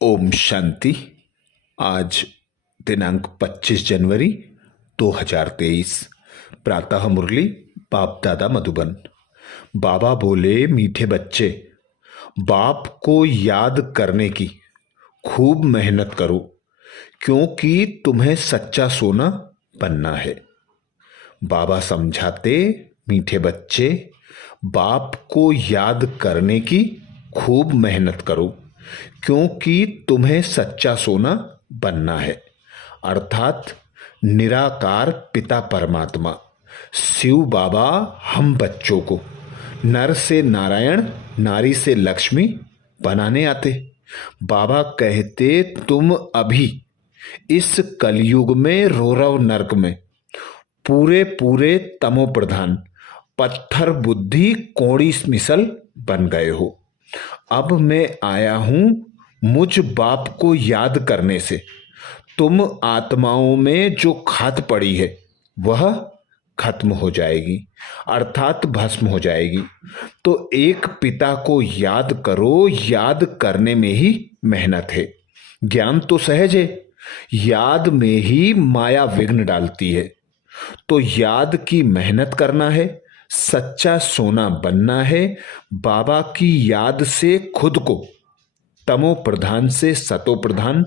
ओम शांति। आज दिनांक 25 जनवरी 2023। प्रातः मुरली बाप दादा मधुबन। बाबा बोले, मीठे बच्चे, बाप को याद करने की खूब मेहनत करो, क्योंकि तुम्हें सच्चा सोना बनना है। बाबा समझाते, मीठे बच्चे, बाप को याद करने की खूब मेहनत करो, क्योंकि तुम्हें सच्चा सोना बनना है। अर्थात निराकार पिता परमात्मा शिव बाबा हम बच्चों को नर से नारायण, नारी से लक्ष्मी बनाने आते। बाबा कहते, तुम अभी इस कलयुग में रोरव नरक में पूरे पूरे तमो प्रधान पत्थर बुद्धि कोड़ी मिसल बन गए हो। अब मैं आया हूं मुझ बाप को याद करने से तुम आत्माओं में जो खाद पड़ी है वह खत्म हो जाएगी, अर्थात भस्म हो जाएगी। तो एक पिता को याद करो, याद करने में ही मेहनत है। ज्ञान तो सहज है, याद में ही माया विघ्न डालती है। तो याद की मेहनत करना है, सच्चा सोना बनना है। बाबा की याद से खुद को तमो प्रधान से सतो प्रधान,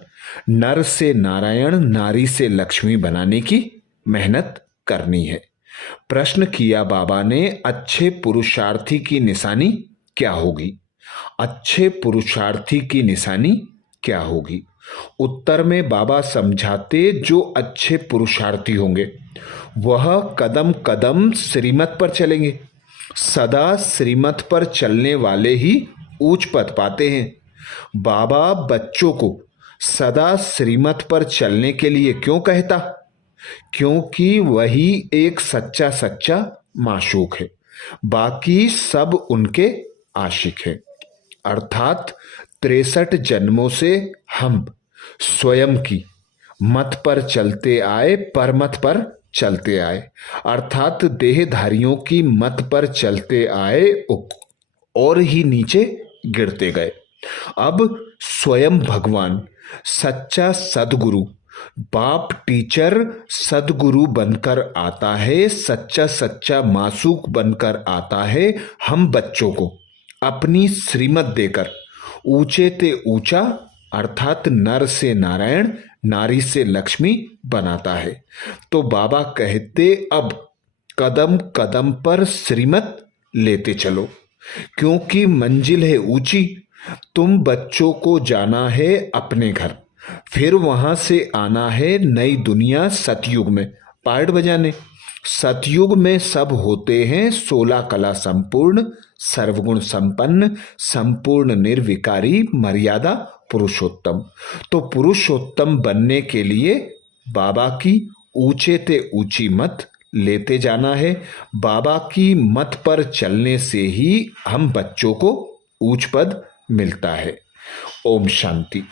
नर से नारायण, नारी से लक्ष्मी बनाने की मेहनत करनी है। प्रश्न किया बाबा ने, अच्छे पुरुषार्थी की निशानी क्या होगी? अच्छे पुरुषार्थी की निशानी क्या होगी? उत्तर में बाबा समझाते, जो अच्छे पुरुषार्थी होंगे वह कदम कदम श्रीमत पर चलेंगे। सदा श्रीमत पर चलने वाले ही ऊंच पद पाते हैं। बाबा बच्चों को सदा श्रीमत पर चलने के लिए क्यों कहता? क्योंकि वही एक सच्चा सच्चा माशूक है, बाकी सब उनके आशिक है। अर्थात 63 जन्मों से हम स्वयं की मत पर चलते आए, परमत पर चलते आए, अर्थात देहधारियों की मत पर चलते आए और ही नीचे गिरते गए। अब स्वयं भगवान सच्चा सदगुरु बाप टीचर सदगुरु बनकर आता है, सच्चा सच्चा मासूक बनकर आता है। हम बच्चों को अपनी श्रीमत देकर ऊंचे ते ऊंचा, अर्थात नर से नारायण, नारी से लक्ष्मी बनाता है। तो बाबा कहते, अब कदम कदम पर श्रीमत लेते चलो, क्योंकि मंजिल है ऊंची। तुम बच्चों को जाना है अपने घर, फिर वहां से आना है नई दुनिया सतयुग में पार्ट बजाने। सतयुग में सब होते हैं 16 कला संपूर्ण, सर्वगुण संपन्न, संपूर्ण निर्विकारी, मर्यादा पुरुषोत्तम। तो पुरुषोत्तम बनने के लिए बाबा की ऊंचे ते ऊंची मत लेते जाना है। बाबा की मत पर चलने से ही हम बच्चों को ऊंच पद मिलता है। ओम शांति।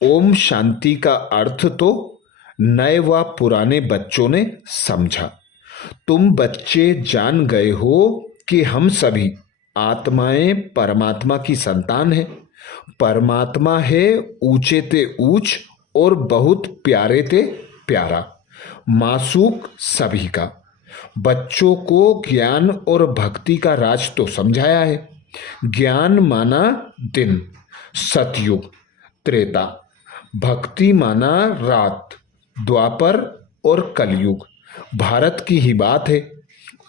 ओम शांति का अर्थ तो नए व पुराने बच्चों ने समझा। तुम बच्चे जान गए हो कि हम सभी आत्माएं परमात्मा की संतान हैं। परमात्मा है ऊंचे ते ऊंच और बहुत प्यारे ते प्यारा, मासूक सभी का। बच्चों को ज्ञान और भक्ति का राज तो समझाया है। ज्ञान माना दिन, सतयुग, त्रेता। भक्ति माना रात, द्वापर और कलयुग। भारत की ही बात है,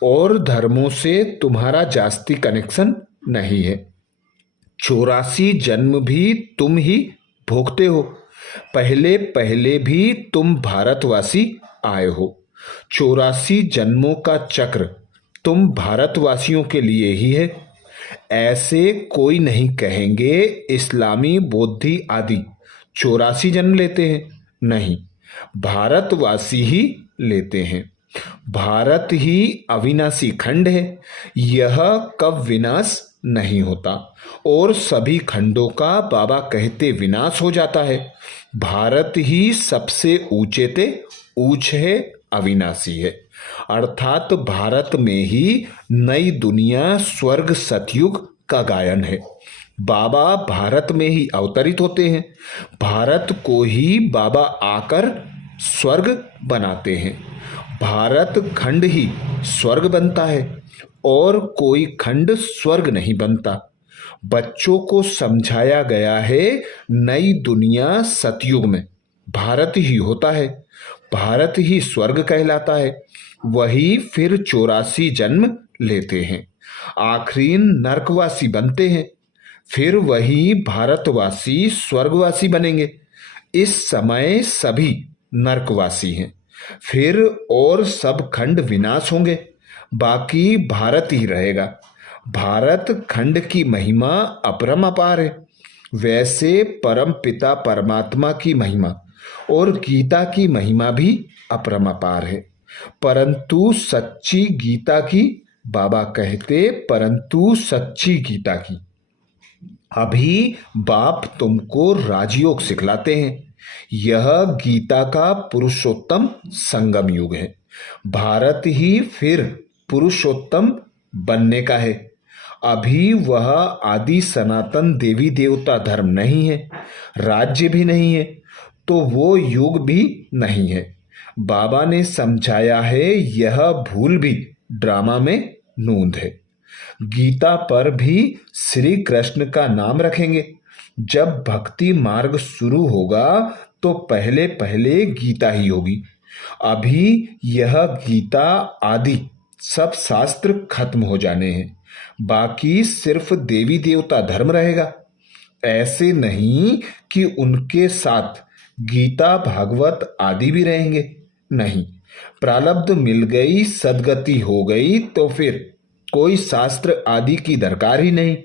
और धर्मों से तुम्हारा जास्ती कनेक्शन नहीं है। 84 जन्म भी तुम ही भोगते हो। पहले पहले भी तुम भारतवासी आए हो। 84 जन्मों का चक्र तुम भारतवासियों के लिए ही है। ऐसे कोई नहीं कहेंगे इस्लामी, बौद्धि आदि 84 जन्म लेते हैं। नहीं, भारतवासी ही लेते हैं। भारत ही अविनाशी खंड है, यह कब विनाश नहीं होता, और सभी खंडों का बाबा कहते विनाश हो जाता है। भारत ही सबसे ऊंचे ते ऊंच है, अविनाशी है। अर्थात भारत में ही नई दुनिया, स्वर्ग, सतयुग का गायन है। बाबा भारत में ही अवतरित होते हैं। भारत को ही बाबा आकर स्वर्ग बनाते हैं। भारत खंड ही स्वर्ग बनता है और कोई खंड स्वर्ग नहीं बनता। बच्चों को समझाया गया है नई दुनिया सतयुग में भारत ही होता है, भारत ही स्वर्ग कहलाता है। वही फिर 84 जन्म लेते हैं, आखिरी नरकवासी बनते हैं, फिर वही भारतवासी स्वर्गवासी बनेंगे। इस समय सभी नरकवासी हैं, फिर और सब खंड विनाश होंगे, बाकी भारत ही रहेगा। भारत खंड की महिमा अपरंपार है। वैसे परम पिता परमात्मा की महिमा और गीता की महिमा भी अपरंपार है, परंतु सच्ची गीता की, बाबा कहते परंतु सच्ची गीता की। अभी बाप तुमको राजयोग सिखलाते हैं। यह गीता का पुरुषोत्तम संगम युग है। भारत ही फिर पुरुषोत्तम बनने का है। अभी वह आदि सनातन देवी देवता धर्म नहीं है, राज्य भी नहीं है, तो वो युग भी नहीं है। बाबा ने समझाया है यह भूल भी ड्रामा में नूंद है। गीता पर भी श्री कृष्ण का नाम रखेंगे। जब भक्ति मार्ग शुरू होगा तो पहले पहले गीता ही होगी। अभी यह गीता आदि सब शास्त्र खत्म हो जाने हैं, बाकी सिर्फ देवी देवता धर्म रहेगा। ऐसे नहीं कि उनके साथ गीता भागवत आदि भी रहेंगे, नहीं। प्रारब्ध मिल गई, सदगति हो गई तो फिर कोई शास्त्र आदि की दरकार ही नहीं।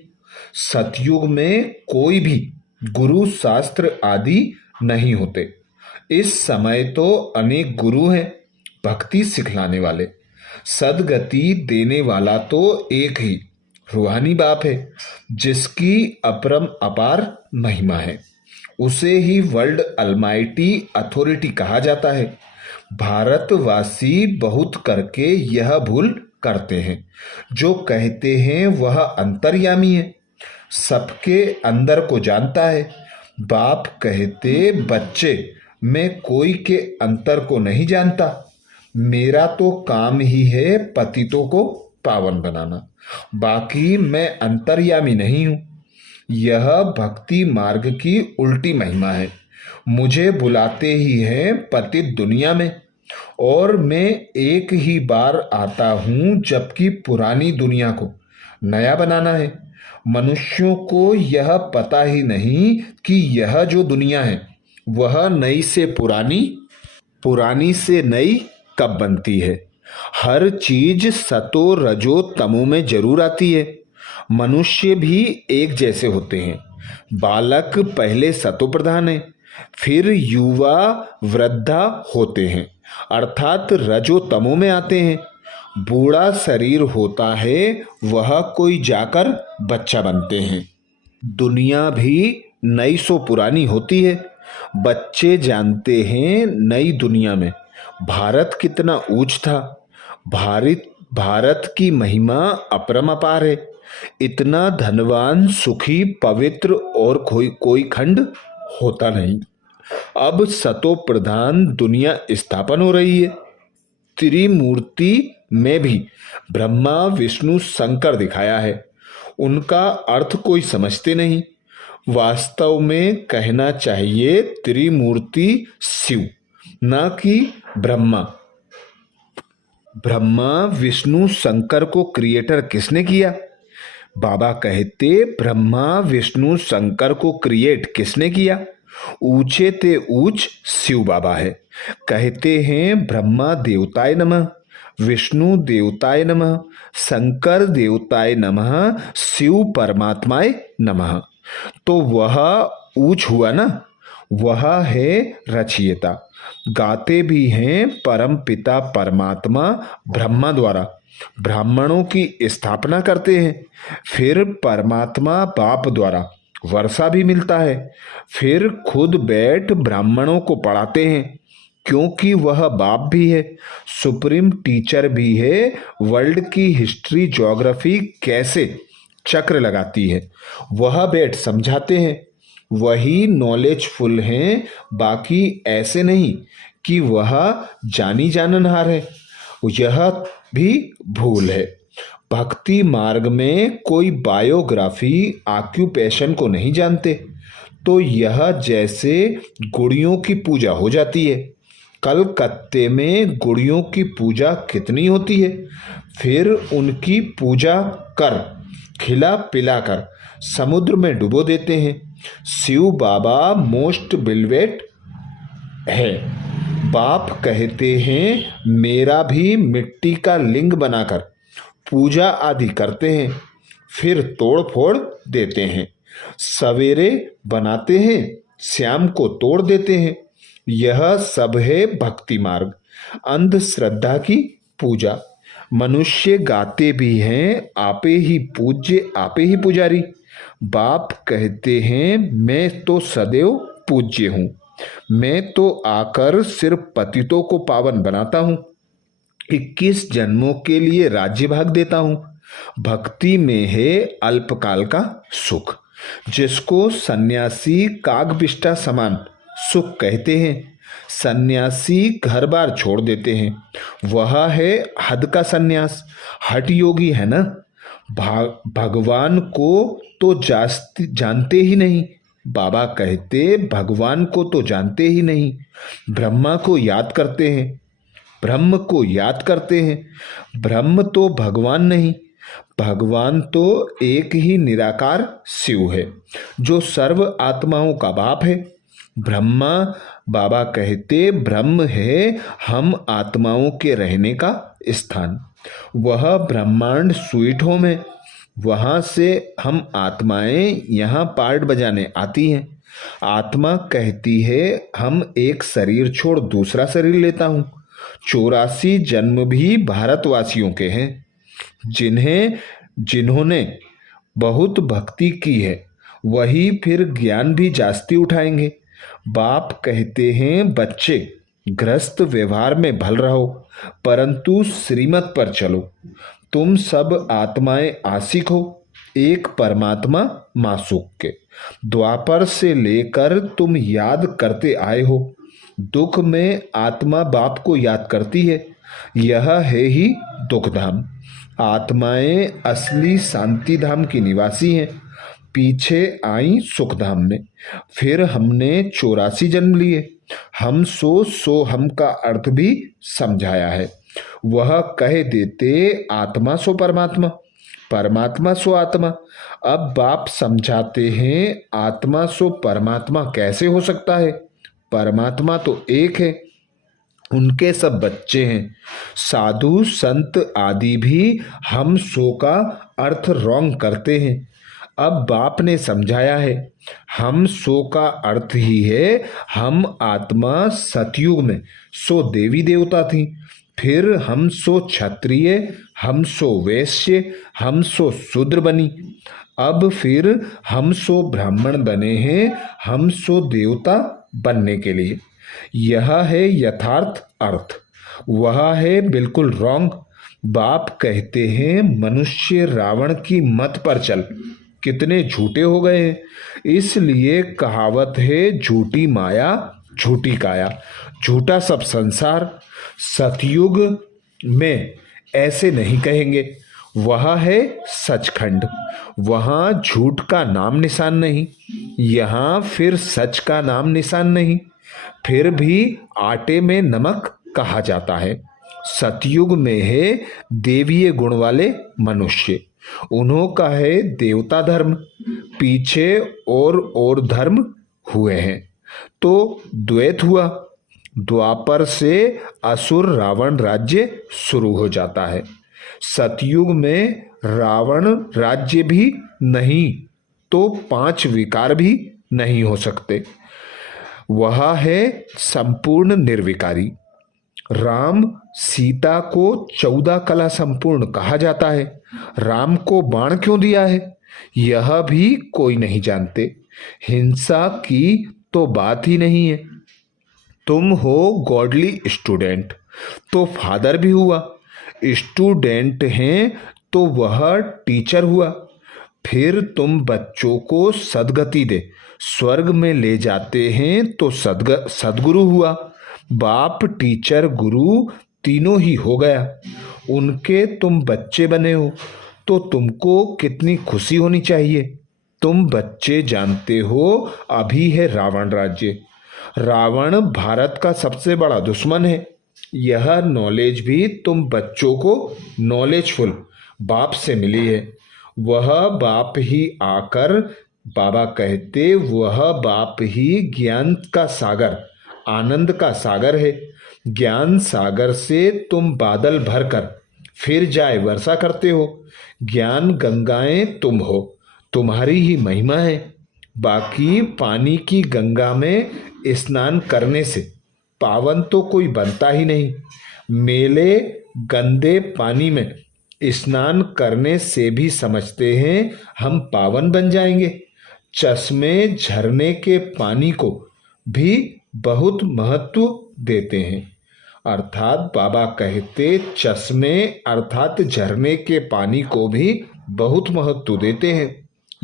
सतयुग में कोई भी गुरु शास्त्र आदि नहीं होते। इस समय तो अनेक गुरु हैं भक्ति सिखलाने वाले। सदगति देने वाला तो एक ही रूहानी बाप है, जिसकी अपरम अपार महिमा है। उसे ही वर्ल्ड अलमाइटी अथॉरिटी कहा जाता है। भारतवासी बहुत करके यह भूल करते हैं, जो कहते हैं वह अंतर्यामी है, सबके अंदर को जानता है। बाप कहते बच्चे मैं कोई के अंतर को नहीं जानता, मेरा तो काम ही है पतितों को पावन बनाना, बाकी मैं अंतर्यामी नहीं हूं। यह भक्ति मार्ग की उल्टी महिमा है। मुझे बुलाते ही हैं पतित दुनिया में, और मैं एक ही बार आता हूं, जबकि पुरानी दुनिया को नया बनाना है। मनुष्यों को यह पता ही नहीं कि यह जो दुनिया है वह नई से पुरानी, पुरानी से नई कब बनती है। हर चीज सतो रजो तमो में जरूर आती है। मनुष्य भी एक जैसे होते हैं। बालक पहले सतो प्रधान है, फिर युवा वृद्धा होते हैं, अर्थात रजो तमो में आते हैं। बूढ़ा शरीर होता है, वह कोई जाकर बच्चा बनते हैं। दुनिया भी नई सो पुरानी होती है। बच्चे जानते हैं नई दुनिया में भारत कितना ऊंच था। भारत की महिमा अपरंपार है। इतना धनवान, सुखी, पवित्र और कोई खंड होता नहीं। अब सतो प्रधान दुनिया स्थापन हो रही है। त्रिमूर्ति में भी ब्रह्मा विष्णु शंकर दिखाया है। उनका अर्थ कोई समझते नहीं। वास्तव में कहना चाहिए त्रिमूर्ति शिव, न कि ब्रह्मा। ब्रह्मा विष्णु शंकर को क्रिएटर किसने किया? बाबा कहते ब्रह्मा विष्णु शंकर को क्रिएट किसने किया? ऊंचे ते ऊंच शिव बाबा है। कहते हैं ब्रह्मा देवताय नमः, विष्णु देवताय नमः, शंकर देवताय नमः, शिव परमात्माय नमः। तो वह ऊंच हुआ ना, वह है रचयिता। गाते भी हैं परम पिता परमात्मा ब्रह्मा द्वारा ब्राह्मणों की स्थापना करते हैं। फिर परमात्मा बाप द्वारा वर्षा भी मिलता है। फिर खुद बैठ ब्राह्मणों को पढ़ाते हैं, क्योंकि वह बाप भी है, सुप्रीम टीचर भी है। वर्ल्ड की हिस्ट्री ज्योग्राफी कैसे चक्र लगाती है, वह बैठ समझाते हैं, वही नॉलेजफुल हैं, बाकी ऐसे नहीं कि वह जानी जाननहार है। यह भी भूल है। भक्ति मार्ग में कोई बायोग्राफी ऑक्यूपेशन को नहीं जानते, तो यह जैसे गुड़ियों की पूजा हो जाती है। कलकत्ते में गुड़ियों की पूजा कितनी होती है, फिर उनकी पूजा कर खिला पिला कर समुद्र में डुबो देते हैं। शिव बाबा मोस्ट बिलवेट है। बाप कहते हैं मेरा भी मिट्टी का लिंग बनाकर पूजा आदि करते हैं, फिर तोड़ फोड़ देते हैं। सवेरे बनाते हैं, शाम को तोड़ देते हैं। यह सब है भक्ति मार्ग, अंधश्रद्धा की पूजा। मनुष्य गाते भी हैं आपे ही पूज्य आपे ही पुजारी। बाप कहते हैं मैं तो सदैव पूज्य हूँ, मैं तो आकर सिर्फ पतितों को पावन बनाता हूँ, 21 जन्मों के लिए राज्य भाग देता हूँ। भक्ति में है अल्पकाल का सुख, जिसको सन्यासी कागबिष्टा समान सुख कहते हैं। सन्यासी घर बार छोड़ देते हैं, वह है हद का सन्यास। हठ योगी है ना। भगवान को तो जानते ही नहीं। बाबा कहते भगवान को तो जानते ही नहीं, ब्रह्मा को याद करते हैं, ब्रह्म को याद करते हैं। ब्रह्म तो भगवान नहीं, भगवान तो एक ही निराकार शिव है, जो सर्व आत्माओं का बाप है। ब्रह्मा बाबा कहते ब्रह्म है हम आत्माओं के रहने का स्थान। वह ब्रह्मांड स्वीट होम है, वहाँ से हम आत्माएं यहाँ पार्ट बजाने आती हैं। आत्मा कहती है हम एक शरीर छोड़ दूसरा शरीर लेता हूँ। 84 जन्म भी भारतवासियों के हैं, जिन्होंने बहुत भक्ति की है, वही फिर ज्ञान भी जास्ती उठाएंगे। बाप कहते हैं बच्चे गृहस्थ व्यवहार में भल रहो, परंतु श्रीमत पर चलो। तुम सब आत्माएं आशिक हो, एक परमात्मा मासूक के। द्वापर से लेकर तुम याद करते आए हो। दुख में आत्मा बाप को याद करती है, यह है ही दुख धाम। आत्माएं असली शांति धाम की निवासी हैं, पीछे आई सुख धाम में। फिर हमने 84 जन्म लिए। हम सो हम का अर्थ भी समझाया है। वह कह देते आत्मा सो परमात्मा, परमात्मा सो आत्मा। अब बाप समझाते हैं आत्मा सो परमात्मा कैसे हो सकता है। परमात्मा तो एक है, उनके सब बच्चे हैं। साधु संत आदि भी हम सो का अर्थ रॉन्ग करते हैं। अब बाप ने समझाया है हम सो का अर्थ ही है हम आत्मा सतयुग में सो देवी देवता थी, फिर हम सो क्षत्रिय, हम सो वैश्य, हम सो शूद्र बनी। अब फिर हम सो ब्राह्मण बने हैं, हम सो देवता बनने के लिए। यह है यथार्थ अर्थ, वह है बिल्कुल रॉन्ग। बाप कहते हैं मनुष्य रावण की मत पर चल, कितने झूठे हो गए हैं। इसलिए कहावत है झूठी माया झूठी काया, झूठा सब संसार। सतयुग में ऐसे नहीं कहेंगे, वह है सचखंड, वहाँ झूठ का नाम निशान नहीं, यहाँ फिर सच का नाम निशान नहीं। फिर भी आटे में नमक कहा जाता है। सतयुग में है देवीय गुण वाले मनुष्य, उन्हों का है देवता धर्म, पीछे और धर्म हुए हैं। तो द्वैत हुआ, द्वापर से असुर रावण राज्य शुरू हो जाता है। सतयुग में रावण राज्य भी नहीं तो 5 विकार भी नहीं हो सकते। वह है संपूर्ण निर्विकारी। राम सीता को 14 कला संपूर्ण कहा जाता है। राम को बाण क्यों दिया है यह भी कोई नहीं जानते। हिंसा की तो बात ही नहीं है। तुम हो गॉडली स्टूडेंट तो फादर भी हुआ, स्टूडेंट हैं तो वह टीचर हुआ। फिर तुम बच्चों को सदगति दे स्वर्ग में ले जाते हैं तो सदगुरु हुआ। बाप टीचर गुरु तीनों ही हो गया। उनके तुम बच्चे बने हो तो तुमको कितनी खुशी होनी चाहिए। तुम बच्चे जानते हो अभी है रावण राज्य। रावण भारत का सबसे बड़ा दुश्मन है। यह नॉलेज भी तुम बच्चों को नॉलेजफुल बाप से मिली है। वह बाप ही आकर, बाबा कहते, वह बाप ही ज्ञान का सागर, आनंद का सागर है। ज्ञान सागर से तुम बादल भरकर फिर जाए वर्षा करते हो। ज्ञान गंगाएं तुम हो, तुम्हारी ही महिमा है। बाकी पानी की गंगा में स्नान करने से पावन तो कोई बनता ही नहीं। मेले गंदे पानी में स्नान करने से भी समझते हैं हम पावन बन जाएंगे। चश्मे झरने के पानी को भी बहुत महत्व देते हैं। अर्थात बाबा कहते चश्मे अर्थात झरने के पानी को भी बहुत महत्व देते हैं।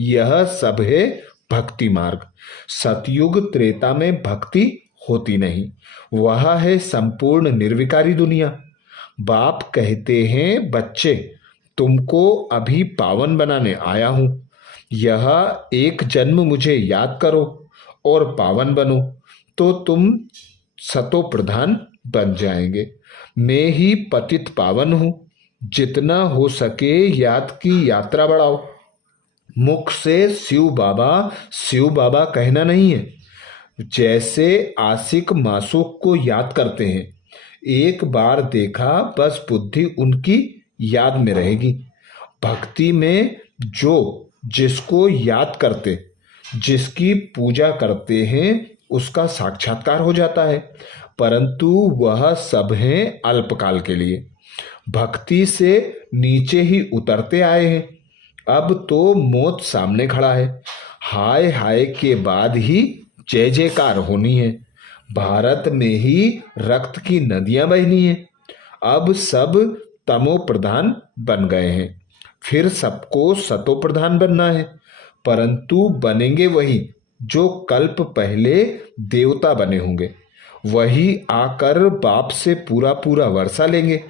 यह सब है भक्ति मार्ग। सतयुग त्रेता में भक्ति होती नहीं, वह है संपूर्ण निर्विकारी दुनिया। बाप कहते हैं बच्चे, तुमको अभी पावन बनाने आया हूं। यह एक जन्म मुझे याद करो और पावन बनो तो तुम सतो प्रधान बन जाएंगे। मैं ही पतित पावन हूं। जितना हो सके याद की यात्रा बढ़ाओ। मुख से शिव बाबा कहना नहीं है। जैसे आशिक मासूक को याद करते हैं, एक बार देखा बस बुद्धि उनकी याद में रहेगी। भक्ति में जो जिसको याद करते, जिसकी पूजा करते हैं, उसका साक्षात्कार हो जाता है, परंतु वह सब हैं अल्पकाल के लिए। भक्ति से नीचे ही उतरते आए हैं। अब तो मौत सामने खड़ा है। हाय हाय के बाद ही जय जयकार होनी है। भारत में ही रक्त की नदियां बहनी हैं। अब सब तमो प्रधान बन गए हैं, फिर सबको सतो प्रधान बनना है। परंतु बनेंगे वही जो कल्प पहले देवता बने होंगे। वही आकर बाप से पूरा पूरा वर्षा लेंगे।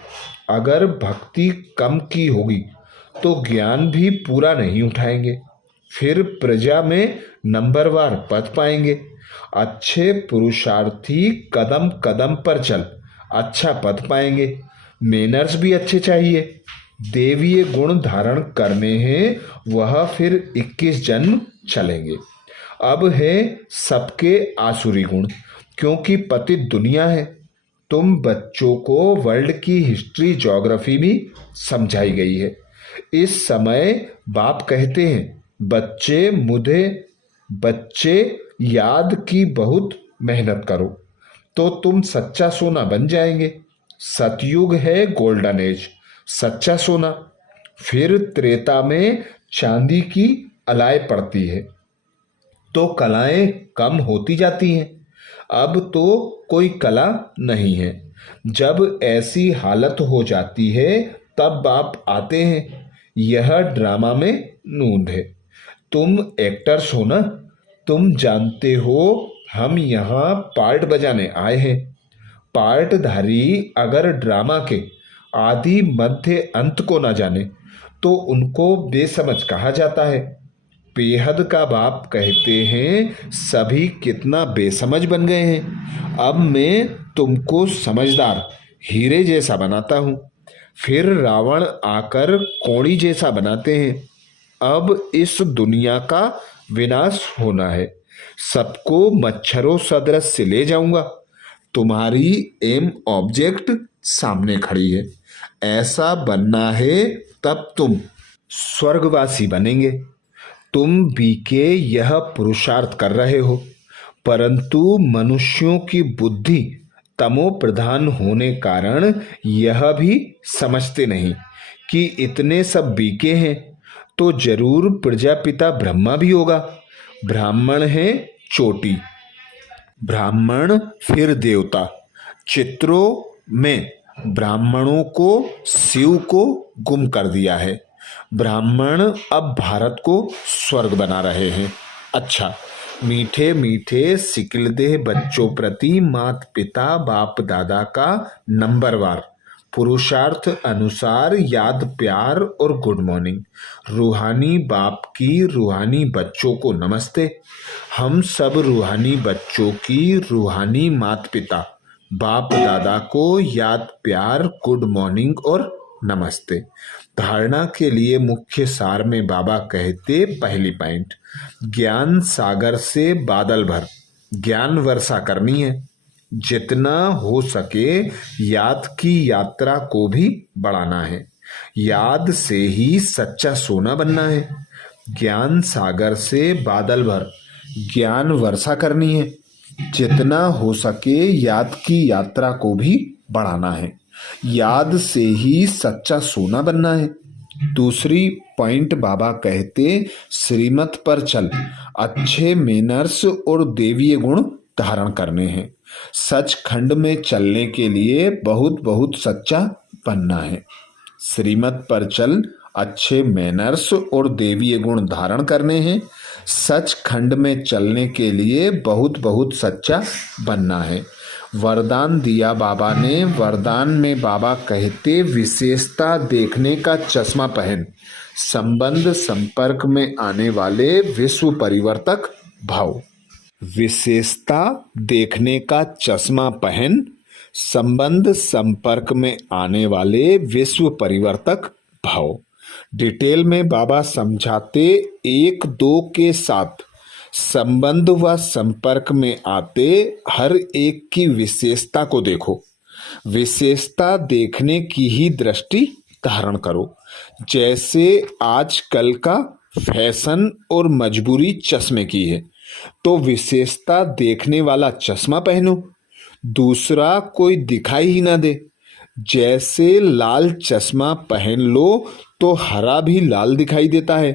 अगर भक्ति कम की होगी तो ज्ञान भी पूरा नहीं उठाएंगे। फिर प्रजा में नंबरवार पद पाएंगे। अच्छे पुरुषार्थी कदम कदम पर चल अच्छा पद पाएंगे। मैनर्स भी अच्छे चाहिए। देवीय गुण धारण करने हैं, वह फिर 21 जन्म चलेंगे। अब है सबके आसुरी गुण, क्योंकि पतित दुनिया है। तुम बच्चों को वर्ल्ड की हिस्ट्री ज्योग्राफी भी समझाई गई है। इस समय बाप कहते हैं बच्चे याद की बहुत मेहनत करो तो तुम सच्चा सोना बन जाएंगे। सतयुग है गोल्डन एज, सच्चा सोना। फिर त्रेता में चांदी की अलाय पड़ती है तो कलाएं कम होती जाती हैं। अब तो कोई कला नहीं है। जब ऐसी हालत हो जाती है तब बाप आते हैं। यह ड्रामा में नूंद है। तुम एक्टर्स हो ना, तुम जानते हो हम यहाँ पार्ट बजाने आए हैं। पार्टधारी अगर ड्रामा के आदि मध्य अंत को ना जाने तो उनको बेसमझ कहा जाता है। बेहद का बाप कहते हैं सभी कितना बेसमझ बन गए हैं। अब मैं तुमको समझदार हीरे जैसा बनाता हूँ। फिर रावण आकर कौड़ी जैसा बनाते हैं। अब इस दुनिया का विनाश होना है। सबको मच्छरों सदृश से ले जाऊंगा। तुम्हारी एम ऑब्जेक्ट सामने खड़ी है। ऐसा बनना है तब तुम स्वर्गवासी बनेंगे। तुम बीके यह पुरुषार्थ कर रहे हो, परंतु मनुष्यों की बुद्धि तमो प्रधान होने कारण यह भी समझते नहीं कि इतने सब बीके हैं तो जरूर प्रजापिता ब्रह्मा भी होगा। ब्राह्मण है चोटी, ब्राह्मण फिर देवता। चित्रों में ब्राह्मणों को शिव को गुम कर दिया है। ब्राह्मण अब भारत को स्वर्ग बना रहे हैं। अच्छा, मीठे मीठे सिकिलदेह बच्चों प्रति माता पिता बाप दादा का नंबरवार पुरुषार्थ अनुसार याद प्यार और गुड मॉर्निंग। रूहानी बाप की रूहानी बच्चों को नमस्ते। हम सब रूहानी बच्चों की रूहानी माता पिता बाप दादा को याद प्यार गुड मॉर्निंग और नमस्ते। धारणा के लिए मुख्य सार में बाबा कहते, पहली पॉइंट, ज्ञान सागर से बादल भर ज्ञान वर्षा करनी है। जितना हो सके याद की यात्रा को भी बढ़ाना है। याद से ही सच्चा सोना बनना है। ज्ञान सागर से बादल भर ज्ञान वर्षा करनी है। जितना हो सके याद की यात्रा को भी बढ़ाना है। याद से ही सच्चा सोना बनना है। दूसरी पॉइंट बाबा कहते, श्रीमत पर चल अच्छे मैनर्स और देवीय गुण धारण करने हैं। सचखंड में चलने के लिए बहुत बहुत सच्चा बनना है। श्रीमत पर चल अच्छे मैनर्स और देवीय गुण धारण करने हैं। सचखंड में चलने के लिए बहुत बहुत सच्चा बनना है। वरदान दिया बाबा ने। वरदान में बाबा कहते, विशेषता देखने का चश्मा पहन संबंध संपर्क में आने वाले विश्व परिवर्तक भाव। विशेषता देखने का चश्मा पहन संबंध संपर्क में आने वाले विश्व परिवर्तक भाव। डिटेल में बाबा समझाते, एक दो के साथ संबंध व संपर्क में आते हर एक की विशेषता को देखो। विशेषता देखने की ही दृष्टि धारण करो। जैसे आजकल का फैशन और मजबूरी चश्मे की है, तो विशेषता देखने वाला चश्मा पहनो, दूसरा कोई दिखाई ही ना दे। जैसे लाल चश्मा पहन लो तो हरा भी लाल दिखाई देता है,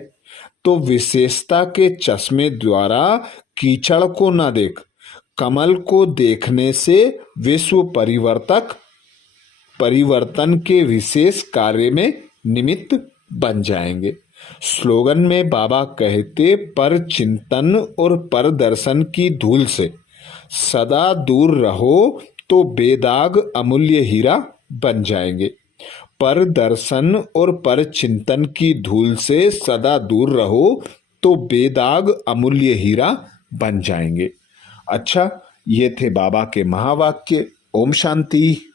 तो विशेषता के चश्मे द्वारा कीचड़ को ना देख, कमल को देखने से विश्व परिवर्तन के विशेष कार्य में निमित्त बन जाएंगे। स्लोगन में बाबा कहते, पर चिंतन और पर दर्शन की धूल से सदा दूर रहो तो बेदाग अमूल्य हीरा बन जाएंगे। पर दर्शन और पर चिंतन की धूल से सदा दूर रहो तो बेदाग अमूल्य हीरा बन जाएंगे। अच्छा, ये थे बाबा के महावाक्य। ओम शांति।